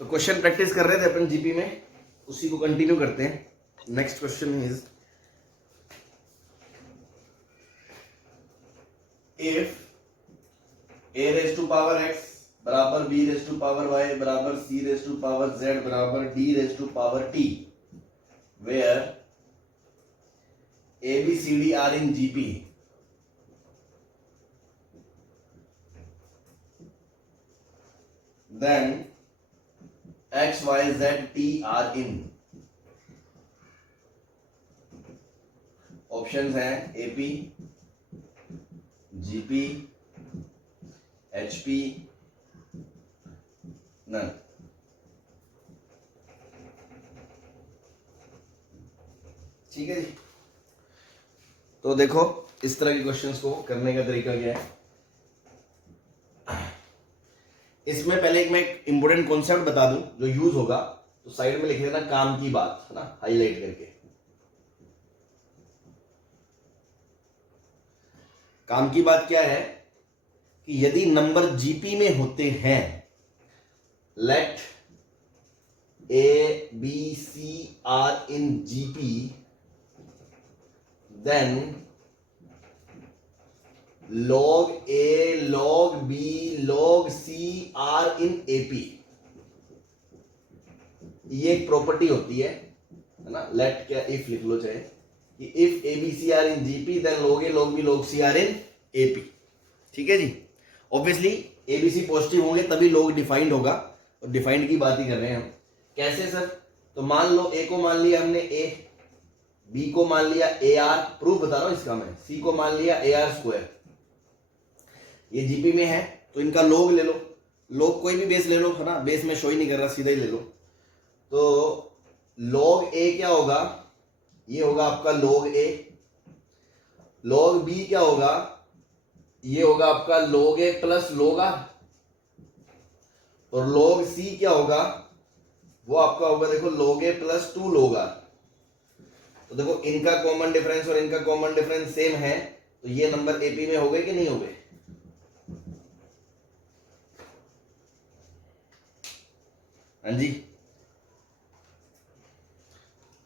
तो question practice कर रहे थे अपन जीपी में, उसी को कंटिन्यू करते हैं। Next question is if a raise to power x बराबर b raise to power y बराबर c raise to power z बराबर d raise to power t where a b c d are in gp, then x y z t are in। Options हैं AP, GP, HP, none. ठीक है जी। तो देखो इस तरह के क्वेश्चंस को करने का तरीका क्या है। इसमें पहले एक मैं इंपोर्टेंट कॉन्सेप्ट बता दूं जो यूज होगा, तो साइड में लिख देना काम की बात, है ना, हाईलाइट करके। काम की बात क्या है कि यदि नंबर जीपी में होते हैं, let A B C are in GP, then log A, log B, log C are in AP। ये एक प्रॉपर्टी होती है ना। लेट क्या इफ लिख लो चाहे कि if A B C are in GP then log A, log B, log C are in AP। ठीक है जी। Obviously A B C positive होंगे तभी log डिफाइंड होगा, और डिफाइंड की बात ही कर रहे हैं हम। कैसे सर? तो मान लो ए को मान लिया हमने ए, बी को मान लिया ए आर, प्रूफ बता रहा हूं इसका मैं, सी को मान लिया ए आर स्क्वायर। ये जीपी में है तो इनका log ले लो, log कोई भी बेस ले लो, है ना, बेस में शो ही नहीं कर रहा, सीधा ही ले लो। तो log a क्या होगा? ये होगा आपका log a। log b क्या होगा? ये होगा आपका log a plus log r। और log c क्या होगा? वो आपका होगा देखो log a plus 2 log r। तो देखो इनका कॉमन डिफरेंस और इनका कॉमन डिफरेंस सेम है, तो ये नंबर एपी में हो गए कि नहीं हो गए? हाँ जी।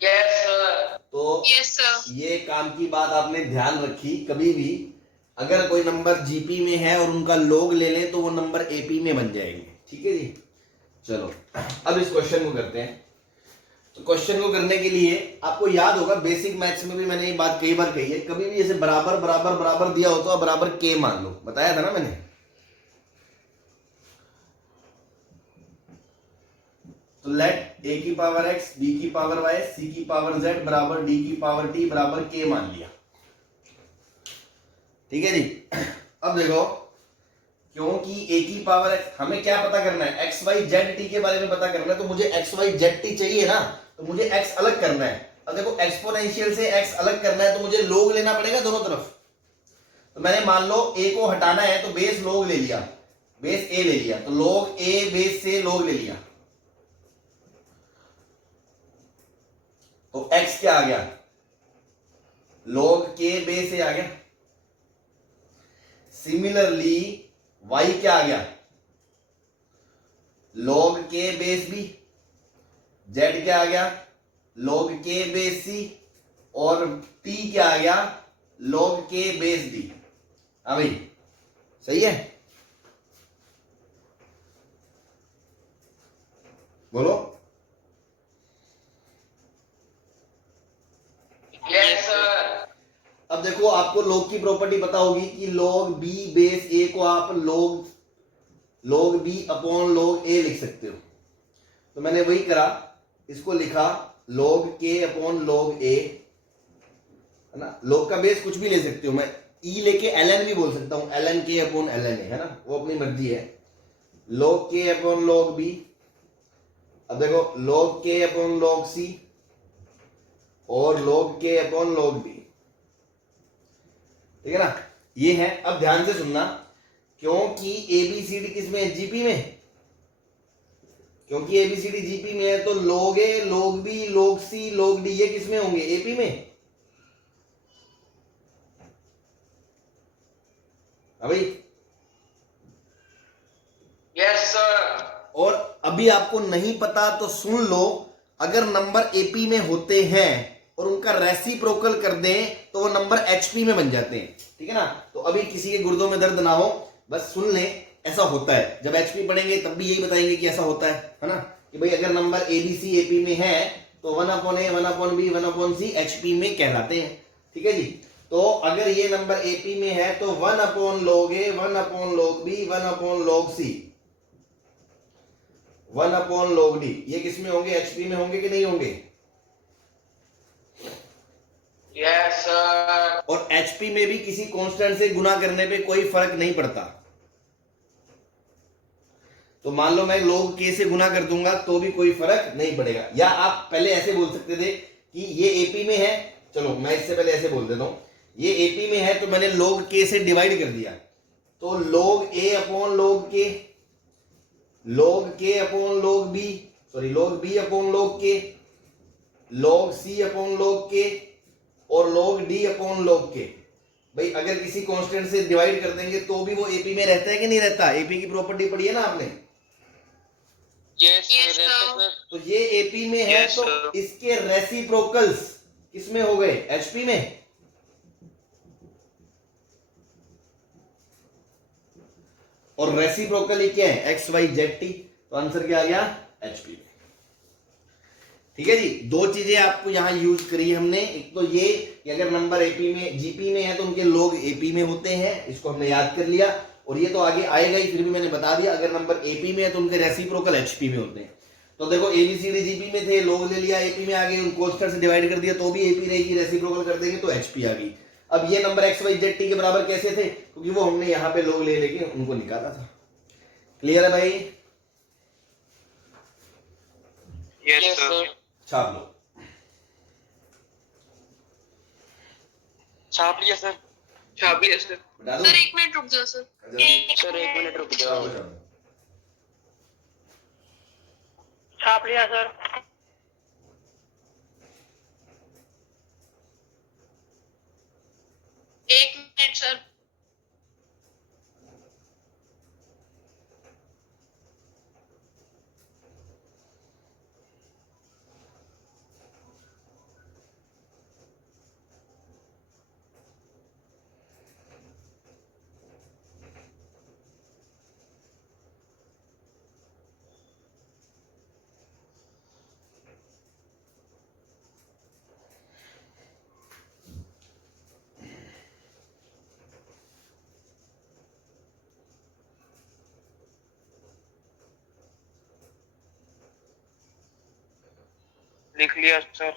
Yes, sir. तो Yes, sir. ये काम की बात आपने ध्यान रखी, कभी भी अगर कोई नंबर जीपी में है और उनका log ले लें तो वो नंबर एपी में बन जाएंगे। ठीक है जी। चलो अब इस क्वेश्चन को करते हैं। तो क्वेश्चन को करने के लिए आपको याद होगा, बेसिक मैथ्स में भी मैंने ये बात कई बार कही है, कभी भी जैसे बराबर बराबर बराबर दिया हो तो आप बराबर के मान लो, बताया था ना मैंने। तो लेट a की पावर x, b की पावर y, c की पावर z बराबर d की पावर t बराबर k मान लिया। ठीक है जी। अब देखो, क्योंकि a की पावर x, हमें क्या पता करना है? x y z t के बारे में पता करना है, तो मुझे x y z t चाहिए ना, तो मुझे x अलग करना है। अब देखो एक्सपोनेंशियल से x अलग करना है तो मुझे log लेना पड़ेगा दोनों तरफ। तो मैंने मान लो a को हटाना है तो बेस log ले लिया, बेस a ले लिया, तो log a बेस से log ले लिया, तो x क्या आ गया? log k बेस से आ गया। सिमिलरली y क्या आ गया? log k base b। z क्या आ गया? log k base c। और t क्या आ गया? log k base d। हाँ भाई, सही है? बोलो। Yes, sir. अब देखो आपको log की प्रॉपर्टी पता होगी कि log b बेस a को आप log b upon log a लिख सकते हो। तो मैंने वही करा, इसको लिखा log k upon log a, है ना। log का बेस कुछ भी ले सकते हो, मैं e लेके ln भी बोल सकता हूं, ln k upon ln a, है ना, वो अपनी मर्जी है। log k upon log b। अब देखो log k upon log c और log k upon log b। ठीक है ना, ये है। अब ध्यान से सुनना, क्योंकि एबीसीडी किसमें है? जीपी में। क्योंकि एबीसीडी जीपी में है तो log a, log b, log c, log d ये किसमें होंगे? एपी में। हाँ भाई। Yes, sir. और अभी आपको नहीं पता तो सुन लो, अगर नंबर एपी में होते हैं और उनका रेसिप्रोकल कर दें तो वो नंबर एचपी में बन जाते हैं, ठीक है ना। तो अभी किसी के गुर्दों में दर्द ना हो, बस सुन लें, ऐसा होता है। जब एचपी पढ़ेंगे तब भी यही बताएंगे कि ऐसा होता है ना, कि भाई अगर नंबर एबीसी एपी में है तो 1/a 1/b 1/c एचपी में कहलाते हैं, ठीक है जी। तो अगर ये नंबर एपी में है तो 1/log a 1/log b 1/log c 1/log d, ये किस में होंगे, एचपी में होंगे कि नहीं होंगे? Yes, sir. और एचपी में भी किसी कांस्टेंट से गुना करने पे कोई फर्क नहीं पड़ता। तो मान लो मैं log k से गुना कर दूंगा तो भी कोई फर्क नहीं पड़ेगा। या आप पहले ऐसे बोल सकते थे कि ये एपी में है, चलो मैं इससे पहले ऐसे बोल देता हूं, ये एपी में है तो मैंने log k से डिवाइड कर दिया, तो log a upon log k, log k upon log b, sorry log b upon log k, log c upon log k और log d upon log k। भाई अगर किसी कांस्टेंट से डिवाइड कर देंगे तो भी वो एपी में रहता है कि नहीं रहता? एपी की प्रॉपर्टी पढ़ी है ना आपने? Yes, sir. तो ये एपी में है Yes, तो sir. इसके रेसिप्रोकल्स किसमें हो गए? एचपी में। और रेसिप्रोकल ही क्या है? एक्स वाई जेड टी, तो आंसर क्या आ गया? एचपी में। ठीक है जी, दो चीजें आपको यहां यूज करी हमने। एक तो ये कि अगर नंबर एपी में जीपी में है तो उनके लोग एपी में होते हैं, इसको हमने याद कर लिया। और ये तो आगे आएगा ही, फिर भी मैंने बता दिया, अगर नंबर एपी में है तो उनके रेसिप्रोकल एचपी में होते हैं। तो देखो एबीसीडी जीपी में थे, लोग ले लिया एपी में आ गए, उनको कोस्टर से डिवाइड कर दिया तो भी एपी रहेगी, रेसिप्रोकल कर देंगे तो एचपी आ गई। अब ये number X Y Z T के बराबर कैसे थे? क्योंकि वो हमने यहाँ पे लोग ले लेके उनको निकाला था। क्लियर है भाई? Yes, sir. छाप लो। छाप लिया सर, छाप लिया सर। बता दो सर 1 मिनट रुक जाओ सर। सर 1 मिनट रुक जाओ। छापो, छापो। छाप लिया सर। 1 minute sir. लिख लिया सर।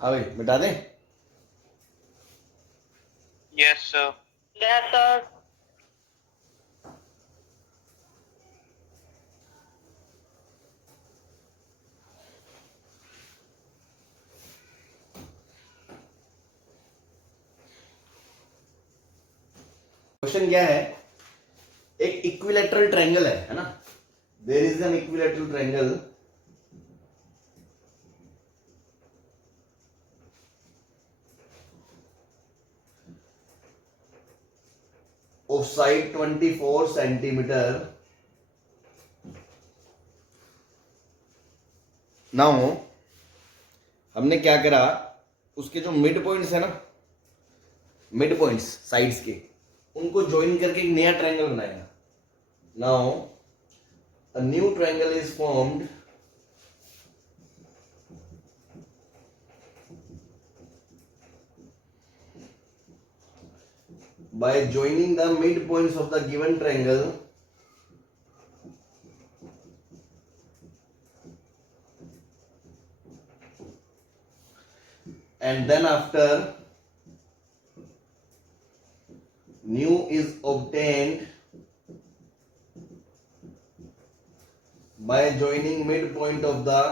हाँ भाई मिटा दें। Yes sir. Yes sir. Question क्या है? एक इक्विलैटरल ट्रायंगल है ना? There is an equilateral triangle of side 24 centimeter. Now हमने क्या करा, उसके जो मिड पॉइंट्स है ना, मिड पॉइंट्स साइड्स के, उनको ज्वाइन करके एक नया ट्रायंगल बनाया। Now a new triangle is formed by joining the midpoints of the given triangle and then after nu is obtained by joining midpoint of the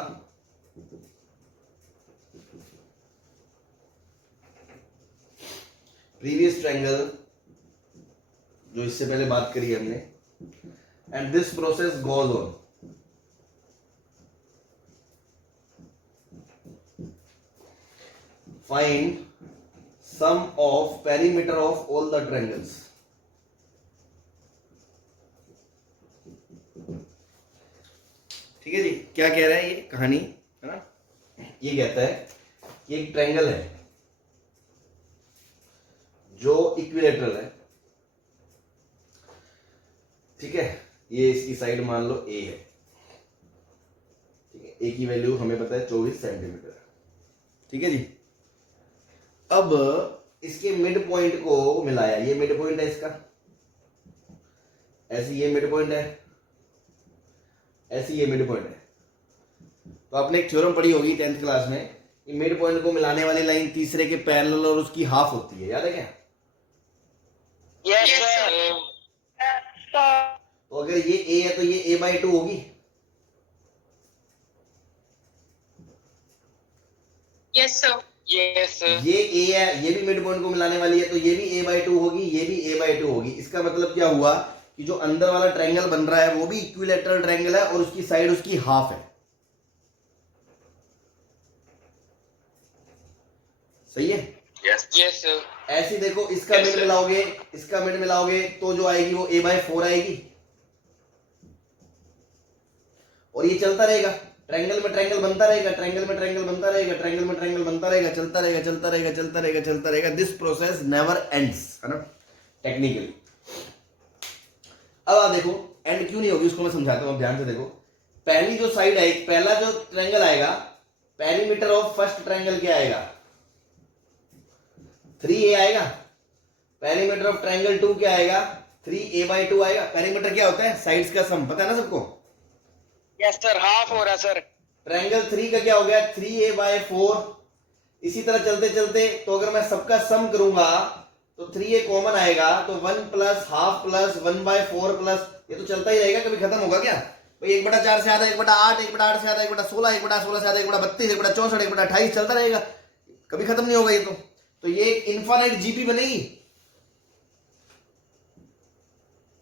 previous triangle जो इससे पहले बात करी हमने, and this process goes on. Find sum of perimeter of all the triangles. ठीक है जी, क्या कह रहा है ये कहानी, है ना? ये कहता है कि एक ट्रायंगल है जो इक्विलेटरल है. ठीक है, ये इसकी साइड मान लो ए है. ठीक है, ए की वैल्यू हमें पता है 24 सेंटीमीटर. ठीक है जी, अब इसके मिड पॉइंट को मिलाया. ये मिड पॉइंट है इसका, ऐसे ये मिड पॉइंट है, ऐसे ये मिड पॉइंट है. तो आपने एक थ्योरम पढ़ी होगी 10th क्लास में, कि मिड पॉइंट को मिलाने वाली लाइन तीसरे के पैरेलल और उसकी हाफ होती है. याद है क्या? Yes, Yes, sir. sir. तो अगर ये a है तो ये a/2 होगी. Yes, sir. Yes, sir. ये a है, ये भी मिड पॉइंट को मिलाने वाली है, तो ये भी a/2 होगी, ये भी a/2 होगी. इसका मतलब क्या हुआ कि जो अंदर वाला ट्रायंगल बन रहा है वो भी इक्विलेटरल ट्रायंगल है और उसकी साइड उसकी हाफ है. सही है? Yes, sir. ऐसे देखो, इसका Yes, मिड sir. मिलाओगे, इसका मिड मिलाओगे तो जो आएगी वो a/4 आएगी. और ये चलता रहेगा, ट्रायंगल में ट्रायंगल बनता रहेगा, ट्रायंगल में ट्रायंगल बनता रहेगा, ट्रायंगल में ट्रायंगल बनता रहेगा, चलता रहेगा, चलता रहेगा, चलता रहेगा, चलता रहेगा. दिस प्रोसेस नेवर एंड्स, है ना, टेक्निकली. अब आप देखो, एंड क्यों नहीं होगी उसको मैं समझाता हूं. अब ध्यान से देखो, पहली जो साइड है, पहला जो ट्रायंगल आएगा, पेरीमीटर ऑफ फर्स्ट ट्रायंगल क्या आएगा? 3a आएगा. पेरीमीटर ऑफ ट्रायंगल 2 क्या आएगा? 3a/2 आएगा. पेरीमीटर क्या होता है? साइड्स का सम. पता है ना सबको? Yes, sir. Half हो रहा सर. ट्रायंगल 3 का क्या हो गया? 3a/4. इसी तरह चलते चलते, तो अगर मैं सबका सम करूंगा तो 3a कॉमन आएगा, तो 1 प्लस हाफ प्लस 1/4 प्लस, ये तो चलता ही रहेगा. कभी खत्म होगा क्या भाई? 1/4 से आधा, 1/8, 1/8 से आधा, 1/16, 1/16 से आधा, 1/32, 1/64, 1/28, चलता रहेगा. कभी खत्म नहीं होगा ये तो ये इनफाइनाइट जीपी बनेगी.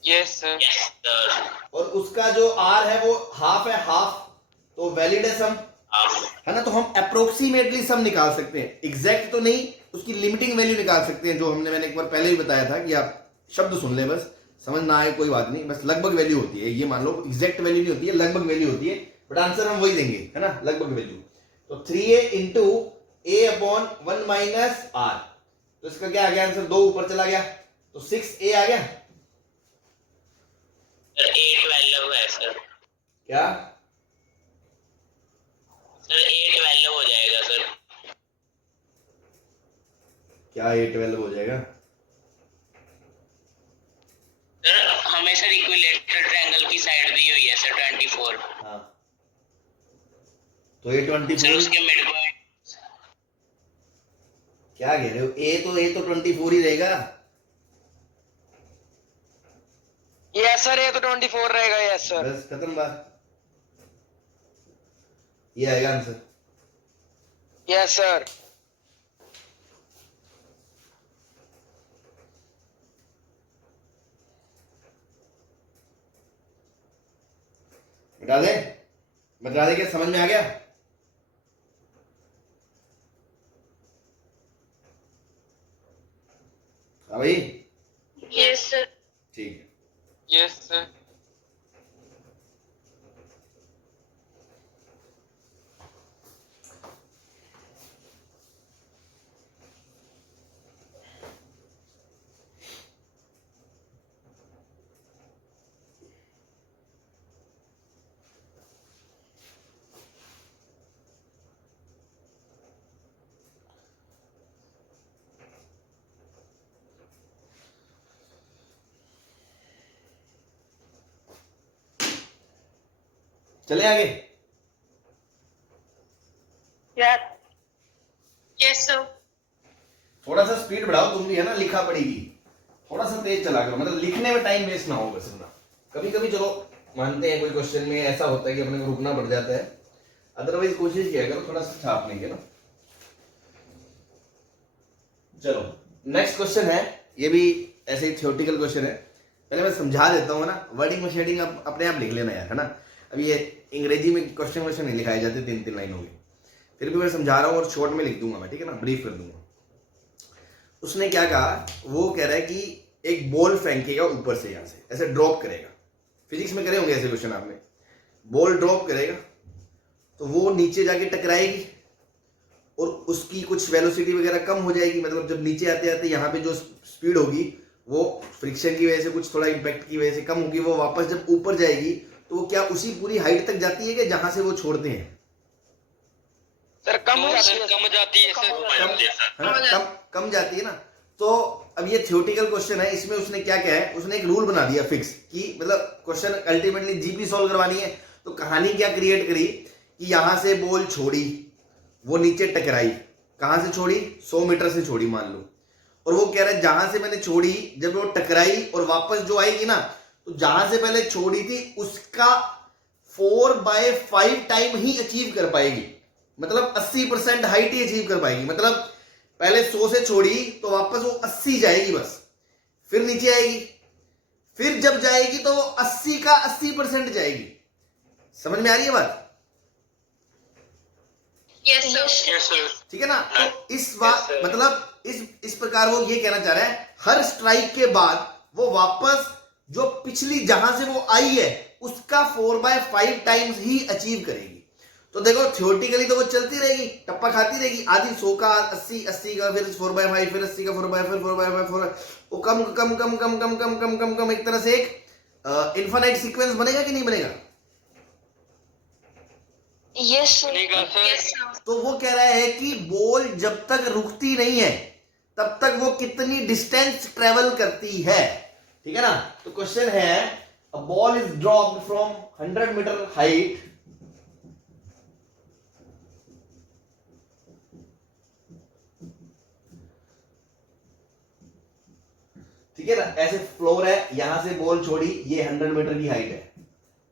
Yes, sir. और उसका जो आर है वो हाफ है, हाफ, तो वैलिड है सम, है ना. तो हम अप्रोक्सीमेटली सम निकाल सकते हैं, एग्जैक्ट तो नहीं, उसकी लिमिटिंग वैल्यू निकाल सकते हैं, जो मैंने एक बार पहले ही बताया था कि आप शब्द सुन ले, बस समझ ना आए कोई बात नहीं, बस लगभग वैल्यू होती है. ये मान लो एग्जैक्ट वैल्यू नहीं होती है, लगभग वैल्यू होती है, बट आंसर हम वही देंगे, है ना, लगभग वैल्यू. तो 3a into a/1 minus r, तो इसका क्या आ गया आंसर? 2 ऊपर चला गया, तो 6a आ गया. सर 8/12 है सर. क्या सर 8/12 हो जाएगा सर. क्या 8/12 हो जाएगा? सर हमें सर इक्विलेटरल ट्रायंगल की साइड दी हुई है सर 24. हाँ, तो ये सर 24 उसके मिड पॉइंट. क्या कह रहे हो? ए तो 24 ही रहेगा. Yes, sir. ये तो 24 रहेगा. Yes, sir. बस खत्म बात. ये आएगा आंसर. Yes, sir. बता दे, बता दे, क्या समझ में आ गया? हाँ भाई, Yes, sir. ठीक है. Yes, sir. चले आगे. Yes. Yes, sir. थोड़ा सा स्पीड बढ़ाओ, तुम भी है ना, लिखा पड़ेगी. थोड़ा सा तेज चला करो, मतलब लिखने में टाइम वेस्ट ना हो. बस ना, कभी कभी चलो मानते हैं कोई क्वेश्चन में ऐसा होता है कि अपने को रुकना पड़ जाता है, अदरवाइज कोशिश किया करो थोड़ा सा छापने की ना. चलो नेक्स्ट क्वेश्चन है, ये भी ऐसे ही थ्योरेटिकल क्वेश्चन है, पहले मैं समझा देता हूँ ना, वर्डिंग में शेडिंग आप अपने आप लिख लेना यार, है ना। अभी ये अंग्रेजी में क्वेश्चन नहीं लिखाए जाते 3-3 लाइनों में, फिर भी मैं समझा रहा हूँ और शॉर्ट में लिख दूंगा मैं, ठीक है ना, ब्रीफ कर दूंगा। उसने क्या कहा, वो कह रहा है कि एक बॉल फेंकेगा ऊपर से, यहां से ऐसे ड्रॉप करेगा, फिजिक्स में करे होंगे ऐसे क्वेश्चन आपने, बॉल ड्रॉप करेगा तो वो नीचे जाके टकराएगी और उसकी कुछ वेलोसिटी वगैरह कम हो जाएगी, मतलब जब नीचे आते आते यहाँ पे जो स्पीड होगी वो फ्रिक्शन की वजह से, कुछ थोड़ा इंपैक्ट की वजह से कम होगी, वो वापस जब ऊपर जाएगी तो वो क्या उसी पूरी हाइट तक जाती है कि जहां से वो छोड़ते हैं? सर कम हो जाती है, कम जाती है सर, है ना, कम जाती है ना। तो अब ये थ्योरेटिकल क्वेश्चन है, इसमें उसने क्या क्या है, उसने एक रूल बना दिया फिक्स कि मतलब क्वेश्चन अल्टीमेटली जीपी सॉल्व करवानी है, तो कहानी क्या क्रिएट करी कि यहां से बॉल छोड़ी, वो नीचे टकराई, कहां से छोड़ी, 100 मीटर से छोड़ी मान लो, और वो कह रहा है जहां से मैंने छोड़ी, जब वो टकराई और वापस जो आएगी ना, तो जहां से पहले छोड़ी थी उसका 4/5 टाइम ही अचीव कर पाएगी, मतलब 80% हाइट ही अचीव कर पाएगी। मतलब पहले 100 से छोड़ी तो वापस वो 80 जाएगी बस, फिर नीचे आएगी, फिर जब जाएगी तो वो 80 का 80% जाएगी। समझ में आ रही है बात? Yes, sir. Yes sir. ठीक है ना। तो इस बात मतलब इस प्रकार वो ये कहना चाह रहा है, हर स्ट्राइक के बाद वो वापस जो पिछली जहां से वो आई है उसका 4/5 टाइम्स ही अचीव करेगी। तो देखो थ्योरेटिकली तो वो चलती रहेगी, टप्पा खाती रहेगी, आधी 100 का 80 का, फिर 4/5, फिर 80 का 4/5, 4/5, वो कम कम कम कम कम कम कम कम कम एक तरह से एक इन्फिनाइट सीक्वेंस बनेगा कि नहीं बनेगा? Yes, sir. बनेगा सर। Yes, sir. तो वो कह रहा है कि बॉल जब तक रुकती नहीं है तब तक वो कितनी डिस्टेंस ट्रेवल करती है, ठीक है ना। तो क्वेश्चन है, a ball is dropped from 100 metre height ठीक है ना, ऐसे फ्लोर है, यहां से बॉल छोड़ी, ये 100 मीटर की हाइट है,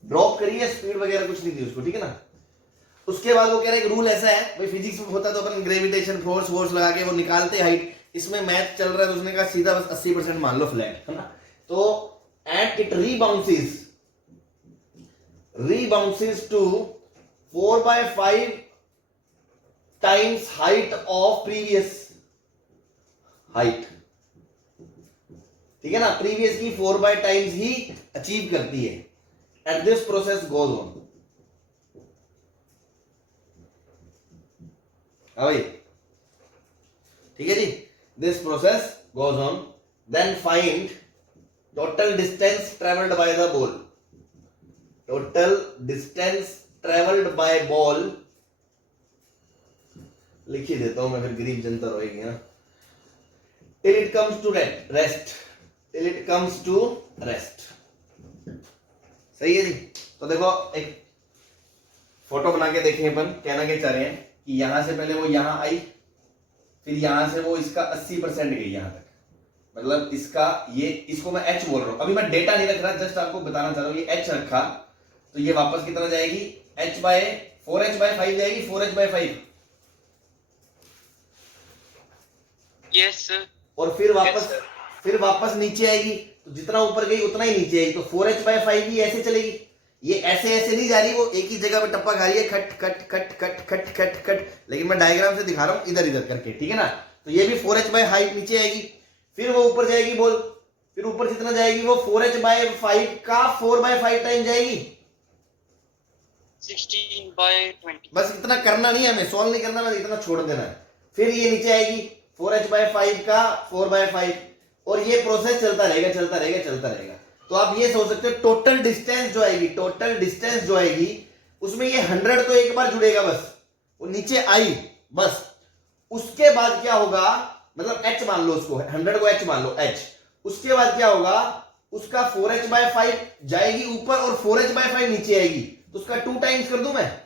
ड्रॉप करी है, स्पीड वगैरह कुछ नहीं थी उसको, ठीक है ना। उसके बाद वो कह रहे हैं रूल ऐसा है, भाई फिजिक्स में होता तो अपन ग्रेविटेशन फोर्स लगा के वो निकालते हाइट, इसमें मैथ चल रहा है तो उसने कहा सीधा बस 80% मान लो फ्लैट, है ना। तो and it rebounces to 4/5 times height of previous height, ठीक है ना, प्रीवियस की 4/5 टाइम्स ही अचीव करती है। And this process goes on, भाई ठीक है जी, this process goes on, then find total distance travelled by the ball, total distance travelled by ball, लिख ही देता हूं मैं, फिर गरीब जनता रोएगी ना, till it comes to rest, till it comes to rest. सही है जी। तो देखो एक फोटो बना के देखें अपन, कहना क्या चाह रहे हैं कि यहां से पहले वो यहां आई, फिर यहां से वो इसका 80% गई यहां तक, मतलब इसका ये, इसको मैं h बोल रहा हूं, अभी मैं डेटा नहीं रख रहा, जस्ट आपको बताना चाह रहा हूं, ये h रखा तो ये वापस कितना जाएगी,4h/5 जाएगी, 4h/5, यस सर। और फिर वापस नीचे आएगी, तो जितना ऊपर गई उतना ही नीचे आएगी, तो 4h/5 ही ऐसे चलेगी, ये ऐसे नहीं जा रही, वो एक ही जगह पे टप्पा खा रही है, खट खट खट खट खट खट खट, लेकिन मैं डायग्राम से दिखा रहा हूं इधर करके, ठीक है ना। तो ये भी 4h/5 नीचे आएगी, फिर वो ऊपर जाएगी बोल, फिर ऊपर कितना जाएगी, वो 4h/5 का 4/5 टाइम जाएगी, 16/20। बस इतना करना नहीं है, हमें सॉल्व नहीं करना, बस इतना छोड़ देना है। फिर ये नीचे आएगी 4h/5 का 4/5, और ये प्रोसेस चलता रहेगा। तो आप ये सोच सकते हो टोटल डिस्टेंस जो आएगी उसमें ये 100 तो एक बार जुड़ेगा, बस वो नीचे आई, बस उसके बाद क्या होगा, मतलब h मान लो उसको, 100 को h मान लो, h, उसके बाद क्या होगा, उसका 4h/5 जाएगी ऊपर और 4h/5 नीचे आएगी, तो उसका 2 टाइम्स कर दूं मैं?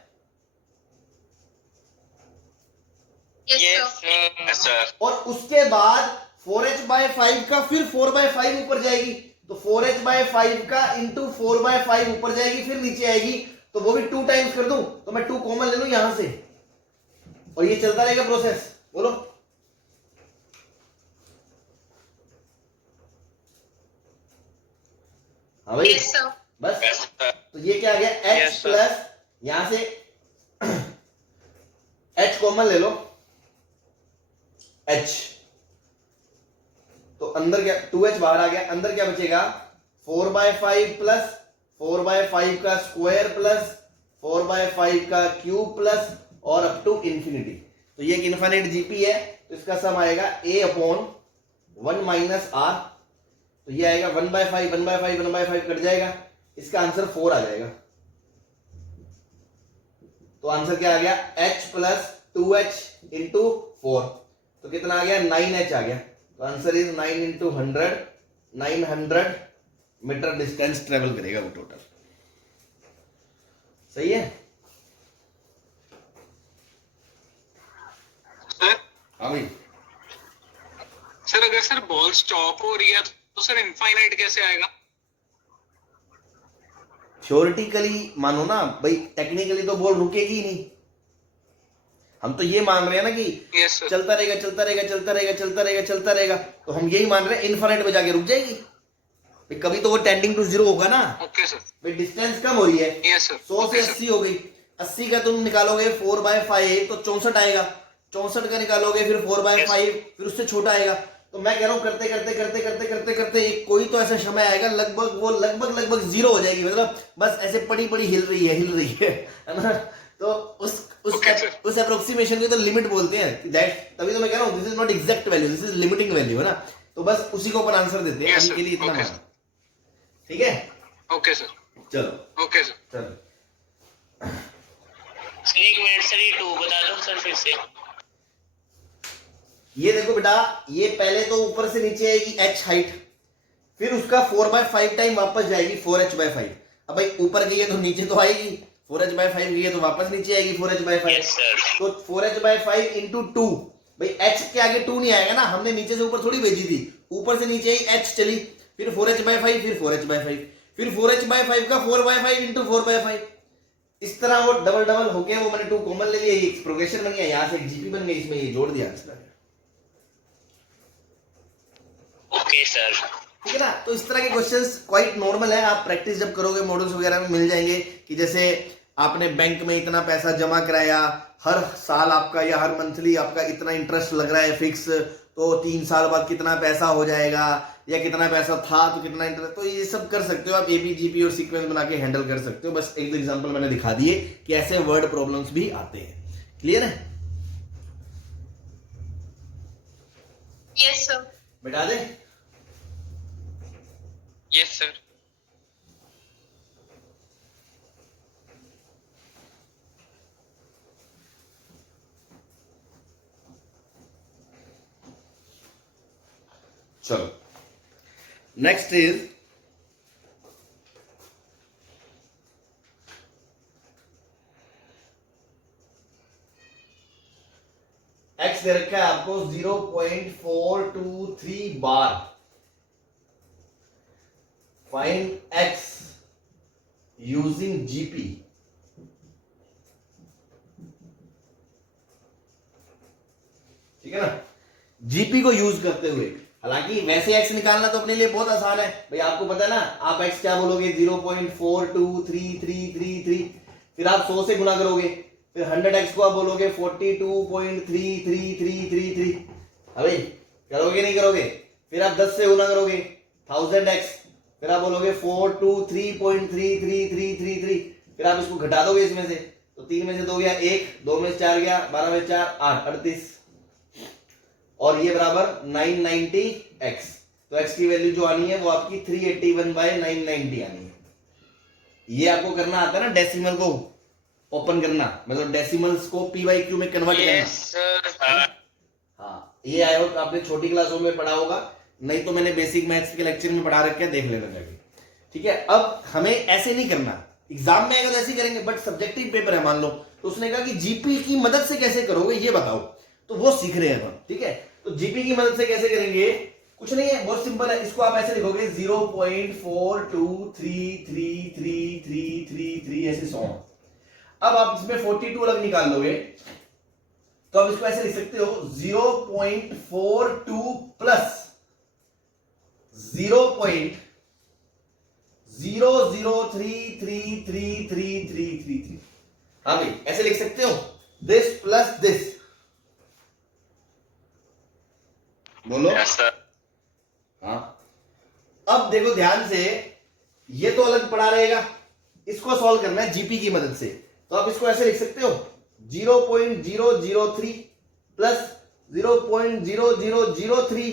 Yes, sir. सर। और उसके बाद 4h/5 का फिर 4/5 ऊपर जाएगी, तो 4h/5 का इंटू 4/5 ऊपर जाएगी, फिर नीचे आएगी, तो वो भी 2 टाइम्स कर दूं, तो मैं 2 कॉमन ले लूं यहां से, और ये चलता रहेगा प्रोसेस। बोलो हाँ भाई, Yes, sir. बस। Yes, sir. तो ये क्या आ गया, h Yes, sir. प्लस यहां से h कॉमन ले लो, h, तो अंदर क्या 2h बाहर आ गया, अंदर क्या बचेगा 4/5 प्लस 4/5 का स्क्वायर प्लस 4/5 का क्यूब प्लस और अप टू इंफिनिटी। तो ये एक इनफाइनाइट जीपी है, तो इसका सम आएगा a अपॉन 1 माइनस r, तो ये आएगा 1/5 1/5 1/5 कट जाएगा, इसका आंसर 4 आ जाएगा। तो आंसर क्या आ गया, h प्लस 2h इंटू 4, तो कितना आ गया 9h आ गया। तो answer is 9 into 100, 900 metre distance travel करेगा वो टोटल। सही है। सर हाँ भाई, सर अगर सर बॉल स्टॉप हो रही है तो सर इनफाइनाइट कैसे आएगा? थ्योरेटिकली मानो ना भाई, टेक्निकली तो बॉल रुकेगी ही नहीं। हम तो ये मान रहे हैं ना कि यस सर। चलता रहेगा चलता रहेगा चलता रहेगा चलता रहेगा चलता रहेगा, तो हम यही मान रहे हैं इनफाइनाइट पे जाके रुक जाएगी भाई, कभी तो वो टेंडिंग टू जीरो होगा ना ओके सर। भाई। डिस्टेंस कम हो रही है, यस सर। 100 से 80 हो गई, 80 का तुम निकालोगे 4/5 तो 64 आएगा, 64 का निकालोगे फिर 4/5 फिर उससे छोटा आएगा। तो मैं कह रहा हूं करते करते करते करते करते करते एक कोई तो ऐसा समय आएगा लगभग वो लगभग जीरो हो जाएगी, मतलब बस ऐसे पड़ी पड़ी हिल रही है ना। तो उस अप्रोक्सीमेशन को तो लिमिट बोलते हैं, दैट तभी तो मैं कह रहा हूं this is not exact value, this is limiting value है ना। तो बस उसी को अपन आंसर देते हैं, Yes, अभी के लिए इतना okay, मानो। ठीक है, ओके सर। चलो ओके सर। चलो। सर एक मिनट सर, ये 2 बता दो सर फिर से। ये देखो बेटा, ये पहले तो ऊपर से नीचे आएगी h हाइट, फिर उसका 4/5 टाइम वापस जाएगी 4h/5। अब भाई ऊपर गई है तो नीचे तो आएगी, 4h/5 गई है तो वापस नीचे आएगी 4h/5। Yes sir. तो 4h/5 इंटू 2, भाई h के आगे 2 नहीं आएगा ना, हमने नीचे से ऊपर थोड़ी भेजी थी, ऊपर से नीचे ही h चली, फिर 4h/5 फिर 4h/5 फिर 4h/5 का 4/5 इंटू 4/5, इस तरह वो डबल डबल होके वो मैंने 2 कॉमन ले लिया, ये प्रोग्रेशन बन गया, यहाँ से एक जीपी बन गई, इसमें ये जोड़ दिया आंसर। Okay sir. ठीक है ना। तो इस तरह के क्वेश्चंस क्वाइट नॉर्मल है, आप प्रैक्टिस जब करोगे मॉडल्स वगैरह में मिल जाएंगे कि जैसे आपने बैंक में इतना पैसा जमा कराया, हर साल आपका या हर मंथली आपका इतना इंटरेस्ट लग रहा है फिक्स, तो 3 साल बाद कितना पैसा हो जाएगा, या कितना पैसा था तो कितना इंटरेस्ट, तो ये सब कर सकते हो आप, एबीजीपी और सीक्वेंस बना के हैंडल कर सकते हो। बस एक दो एग्जांपल मैंने दिखा दिए कि ऐसे वर्ड प्रॉब्लम्स भी आते हैं। क्लियर है? Yes, sir. बिठा दे। Yes sir. चलो नेक्स्ट इज एक्स दे रखा है आपको 0.423 बार, फाइंड एक्स यूजिंग जीपी। ठीक है ना, जीपी को यूज करते हुए। हालांकि वैसे एक्स निकालना तो अपने लिए बहुत आसान है भाई, आपको पता है ना, आप एक्स क्या बोलोगे 0.42333, फिर आप 100 से गुना करोगे, फिर 100x को आप बोलोगे 42.333333। अरे करोगे नहीं करोगे, फिर आप 10 से गुना करोगे 1000x, फिर आप बोलोगे 423.333333, फिर आप इसको घटा दोगे इसमें से, तो 3 में से 2 गया 1, 2 में से 4 गया, 12 में 4 8 38, और ये बराबर 990x। तो x की वैल्यू जो आनी है वो आपकी 381/990 आनी है। ये आपको करना आता है ना, डेसिमल को ओपन करना, मतलब डेसिमल्स को p/q में कन्वर्ट करना। Yes sir. हाँ, ये आई होप आपने छोटी क्लासों में पढ़ा होगा, नहीं तो मैंने बेसिक मैथ्स के लेक्चर में पढ़ा रखा है, देख लेना जाके। ठीक है, अब हमें ऐसे नहीं करना, एग्जाम में अगर ऐसे करेंगे, बट सब्जेक्टिव पेपर है मान लो, तो उसने कहा कि जीपी की मदद से कैसे करोगे ये बताओ, तो वो सीख रहे हैं हम। ठीक है, तो जीपी की मदद से कैसे करेंगे, कुछ नहीं है, बहुत सिंपल है। इसको आप ऐसे लिखोगे 0.42333333 ऐसे 100। अब आप इसमें 42 अलग निकाल लोगे, तो आप इसको ऐसे लिख सकते हो 0.42 प्लस 003333333। हाँ भाई ऐसे लिख सकते हो, दिस प्लस दिस। बोलो। Yes sir. हाँ अब देखो ध्यान से, ये तो अलग पड़ा रहेगा, इसको सॉल्व करना है जीपी की मदद से। तो आप इसको ऐसे लिख सकते हो 0.003 प्लस 0.0003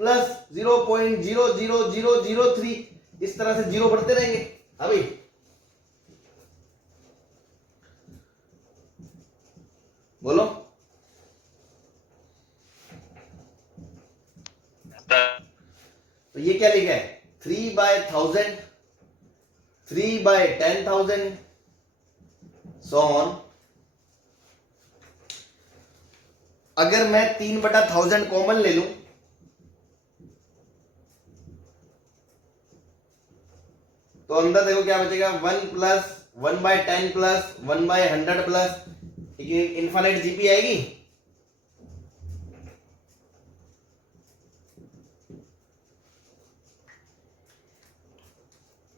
प्लस 0.00003, इस तरह से जीरो बढ़ते रहेंगे। अभी बोलो। तो ये क्या लिखा है, 3/1000, 3/10,000, so on। अगर मैं 3/1000 कॉमन ले लूं तो अंदर देखो क्या बचेगा, 1 plus 1/10 plus 1/100 plus infinite GP आएगी।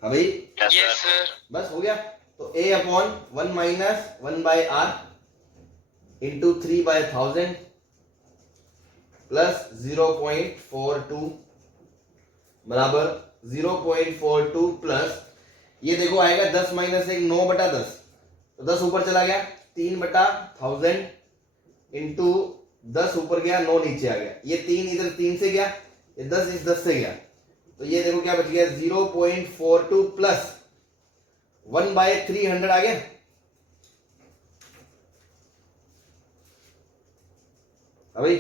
हाँ भाई यस सर। बस हो गया। तो a upon 1 minus 1/r into 3/1000 plus 0.42 बराबर 0.42 प्लस, ये देखो आएगा 10 माइनस 1 9/10, तो 10 ऊपर चला गया, 3/1000 इंटू 10 ऊपर गया, 9 नीचे आ गया, ये 3 इधर 3 से गया, ये 10 इस 10 से गया, तो ये देखो क्या बच गया 0.42 प्लस 1/300 आ गया। अभी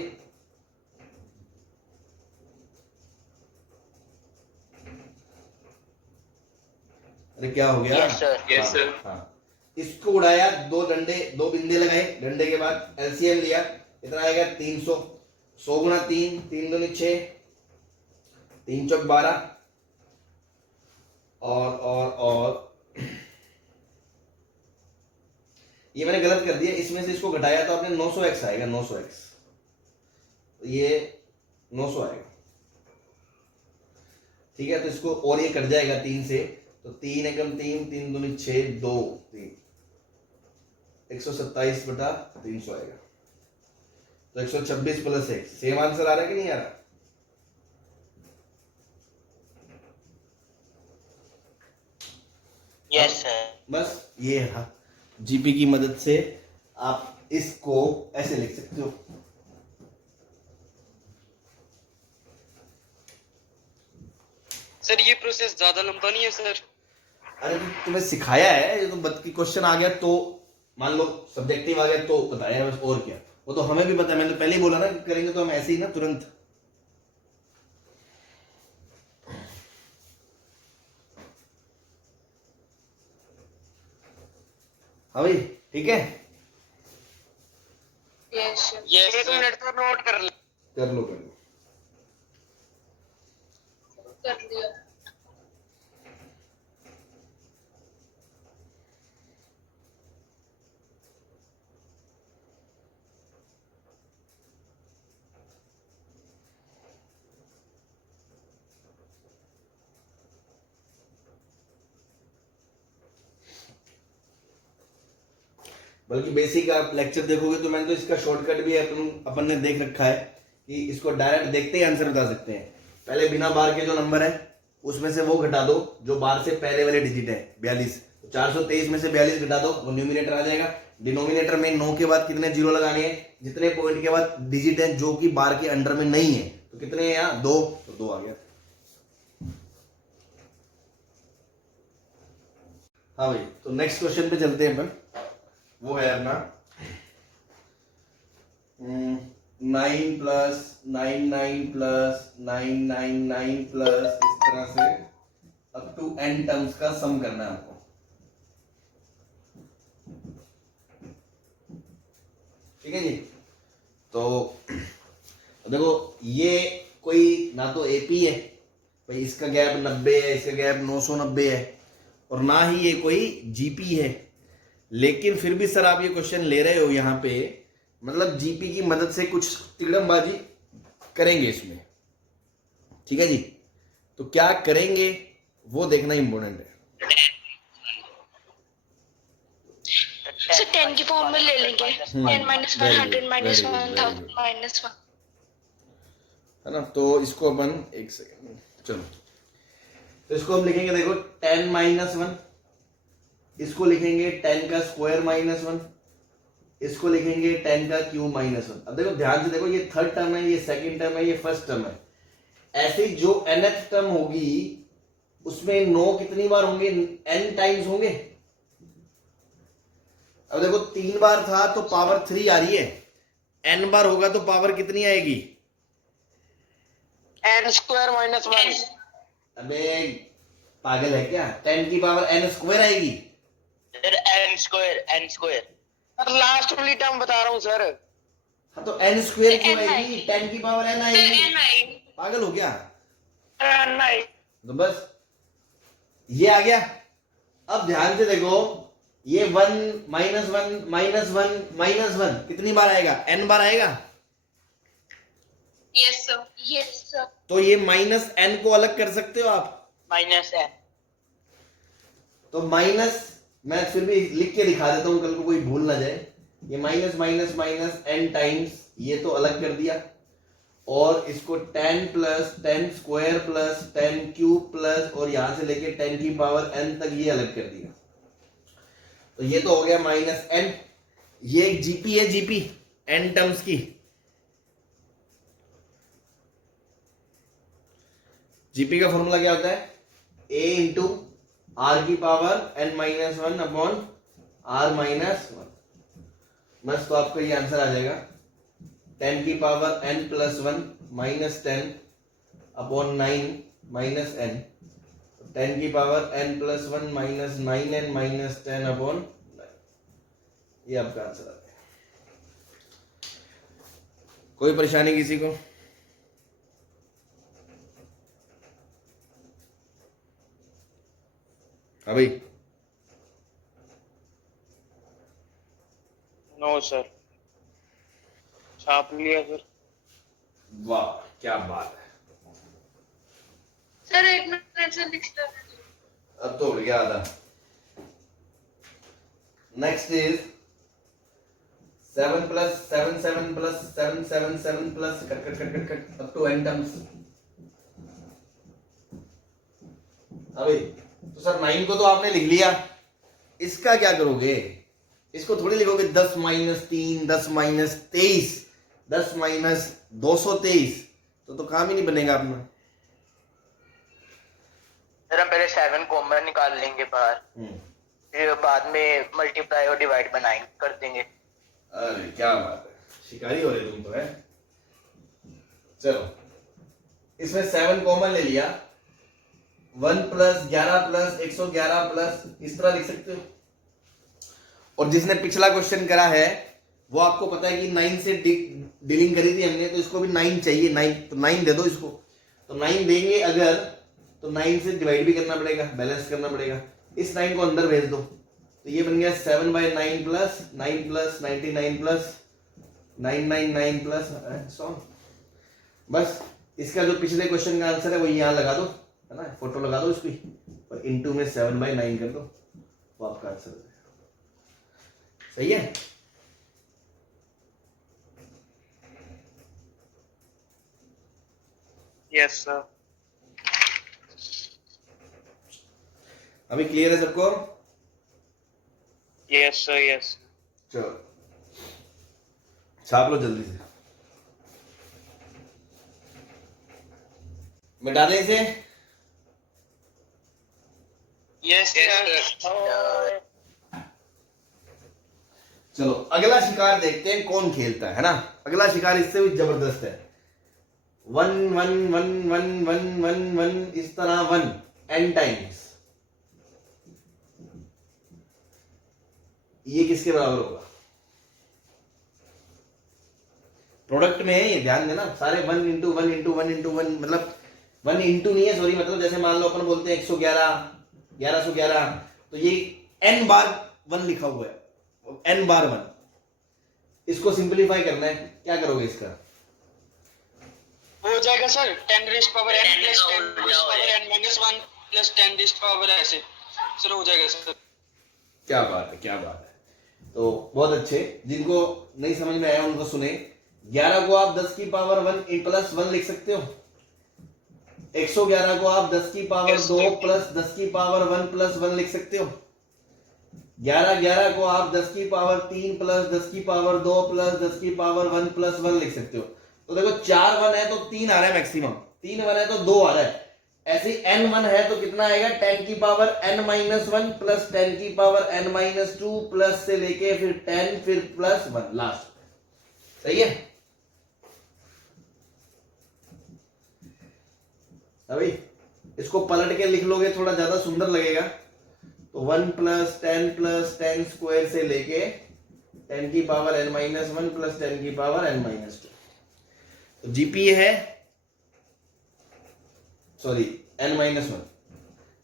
अरे क्या हो गया, यस सर। Yes sir. हाँ इसको उड़ाया, दो बिंदे लगाए, डंडे के बाद एलसीएम लिया, इतना आएगा 300, 100 गुना 3, 3 दूनी 6, 3 चौक 12, और ये मैंने गलत कर दिया, इसमें से इसको घटाया तो आपने 900x आएगा, 900x, ये 900 आएगा। ठीक है, तो इसको और ये कट जाएगा 3 से, तो 3 एकम 3, 3 दूनी 6, 2 3, 127/300 आएगा। तो 126 प्लस 1, सेम आंसर आ रहा है कि नहीं आ रहा? Yes sir. बस ये है जीपी की मदद से आप इसको ऐसे लिख सकते हो। सर ये प्रोसेस ज्यादा लंबा नहीं है सर? अरे तो तुम्हें सिखाया है, ये तो बद की क्वेश्चन आ गया तो मान लो सब्जेक्टिव आ गया तो बताया बस, और क्या। वो तो हमें भी पता है, मैंने तो पहले ही बोला ना कि करेंगे तो हम ऐसे ही ना तुरंत। हाँ भाई ठीक है, Yes, sir. यस। 1 मिनट तो नोट कर ले। कर लो कर लो। कर लिया। बल्कि बेसिक आप लेक्चर देखोगे तो मैंने तो इसका शॉर्टकट भी अपन ने देख रखा है कि इसको डायरेक्ट देखते ही आंसर बता सकते हैं। पहले बिना बार के जो नंबर है उसमें से वो घटा दो जो बार से पहले वाले डिजिट है 42, तो 423 में से 42 घटा दो, वो न्यूमिनेटर आ जाएगा। डिनोमिनेटर में 9 के बाद कितने जीरो लगाने हैं, जितने पॉइंट के बाद डिजिट है जो कि बार के अंडर में नहीं है, तो कितने हैं यहाँ 2, तो 2 आ गया। हाँ भाई, तो नेक्स्ट क्वेश्चन पे चलते हैं अपन। वो है अपना 9 प्लस 99 प्लस 999 प्लस, इस तरह से अप टू n टर्म्स का सम करना है आपको। ठीक है जी। तो देखो ये कोई ना तो एपी है भाई, इसका गैप 90 है, इसका गैप 990 है, और ना ही ये कोई जीपी है। लेकिन फिर भी सर आप ये क्वेश्चन ले रहे हो यहाँ पे, मतलब जीपी की मदद से कुछ तिगड़मबाजी करेंगे इसमें। ठीक है जी, तो क्या करेंगे वो देखना इंपॉर्टेंट है। सर 10 की फॉर्म में ले लेंगे। 10 माइनस 1 100 माइनस 1000 माइनस 1। है ना, तो इसको अपन एक सेकेंड, चलो तो इसको हम लिखेंगे, देखो 10 माइनस 1, इसको लिखेंगे 10 का स्क्वायर माइनस 1, इसको लिखेंगे 10 का क्यूब माइनस 1। अब देखो ध्यान से देखो, ये थर्ड टर्म है, ये सेकंड टर्म है, ये फर्स्ट टर्म है। ऐसे जो nth टर्म होगी उसमें 9 कितनी बार होंगे, n टाइम्स होंगे। अब देखो 3 बार था तो पावर 3 आ रही है, n बार होगा तो पावर कितनी आएगी, n स्क्वायर माइनस 1। अबे पागल है क्या, 10 की पावर n स्क्वायर आएगी। Sir n square sir last वाली टर्म बता रहा हूँ सर। हाँ तो n स्क्वायर क्यों आएगी, 10 की पावर n आएगी, पागल हो गया। नहीं तो बस ये आ गया। अब ध्यान से देखो, ये 1 माइनस 1 माइनस 1 माइनस 1 कितनी बार आएगा, n बार आएगा। Yes sir. Yes sir. तो ये माइनस n को अलग कर सकते हो आप, माइनस है। तो माइनस, मैं फिर भी लिख के दिखा देता हूं, कल को कोई भूल ना जाए। ये minus minus minus n times, ये तो अलग कर दिया, और इसको 10 plus 10 square plus 10 cube plus, और यहां से लेके 10 की पावर n तक ये अलग कर दिया। तो ये तो हो गया माइनस n। ये एक जीपी है, जीपी n टर्म्स की। जीपी का फॉर्मूला क्या होता है, a इंटू आर की power n minus 1 upon r minus 1। बस तो आपको ये आंसर आ जाएगा, 10 की power n plus 1 minus 10 upon 9 minus n, 10 की power n plus 1 minus 9n minus 10 upon 9। ये आपका आंसर आ गया। कोई परेशानी किसी को? अभी नो सर, छाप लिया सर। वाह क्या बात है, सर एक मिनट से लिख लो। अब तो हो गया आधा। Next is 7 plus 7 7 plus 7 7 7 plus cut cut cut cut cut up to n terms. अभी तो सर 9 को तो आपने लिख लिया, इसका क्या करोगे, इसको थोड़ी लिखोगे 10 माइनस 3 10 माइनस 23 10 माइनस 223, तो काम ही नहीं बनेगा अपना। सर हम पहले 7 कॉमन निकाल लेंगे बाहर, फिर बाद में मल्टीप्लाई और डिवाइड बनाएंगे कर देंगे। अरे क्या बात है, शिकारी हो रहे तुम तो है। चलो इसमें 7 कॉमन ले लिया, 1 प्लस 11 प्लस 111 प्लस, इस तरह लिख सकते हो। और जिसने पिछला क्वेश्चन करा है वो आपको पता है कि 9 से डीलिंग करी थी हमने, तो इसको भी 9 चाहिए, 9 तो 9 दे दो इसको। तो 9 देंगे अगर, तो 9 से डिवाइड भी करना पड़ेगा, बैलेंस करना पड़ेगा। इस 9 को अंदर भेज दो, तो ये बन गया 7/9 plus 9 plus 99 plus 999 plus so. बस इसका जो पिछले क्वेश्चन का आंसर है वो यहाँ लगा दो, है ना, फोटो लगा दो इसकी, और इनटू में 7/9 कर दो, वो आपका आंसर हो जाएगा। सही है। Yes sir. अभी क्लियर है सबको? Yes sir yes. चलो छाप लो जल्दी से, मिटा दें इसे। Yes sir. चलो अगला शिकार देखते हैं कौन खेलता है ना। अगला शिकार इससे भी जबरदस्त है। 1 1 1 1 1 1 1 इस तरह 1 n टाइम्स, ये किसके बराबर होगा? प्रोडक्ट में है ये, ध्यान देना सारे 1 इंटू 1 इंटू 1 इंटू 1, मतलब 1 इंटू नहीं है, सॉरी, मतलब जैसे मान लो अपन बोलते हैं 111 1111, तो ये n बार 1 लिखा हुआ है, n बार 1। इसको सिंपलीफाई करना है, क्या करोगे इसका? हो जाएगा sir 10 raise power n plus 10 raise power n minus 1 plus 10 डिस्ट पावर ऐसे सर हो जाएगा सर। क्या बात है, क्या बात है। तो बहुत अच्छे, जिनको नहीं समझ में आया उनको सुने। 11 को आप 10 की पावर 1 प्लस 1 लिख सकते हो। 111 को आप 10 की पावर 2 प्लस 10 की पावर 1 प्लस 1 लिख सकते हो। 11 को आप 10 की पावर 3 प्लस 10 की पावर 2 प्लस 10 की पावर 1 प्लस 1 लिख सकते हो। तो देखो 4 1 है तो 3 आ रहा है मैक्सिमम, 3 1 है तो 2 आ रहा है। ऐसे n 1 है तो कितना आएगा, 10 की पावर n माइनस 1 प्लस 10 की पावर n माइनस 2 प्लस से लेके फिर 10 फिर प्लस 1 लास्ट। सही है। अभी इसको पलट के लिख लोगे थोड़ा ज्यादा सुंदर लगेगा। तो 1 प्लस 10 स्क्वायर से लेके 10 की पावर n माइनस 1 प्लस 10 की पावर n माइनस 2। तो जीपी है, सॉरी n माइनस 1।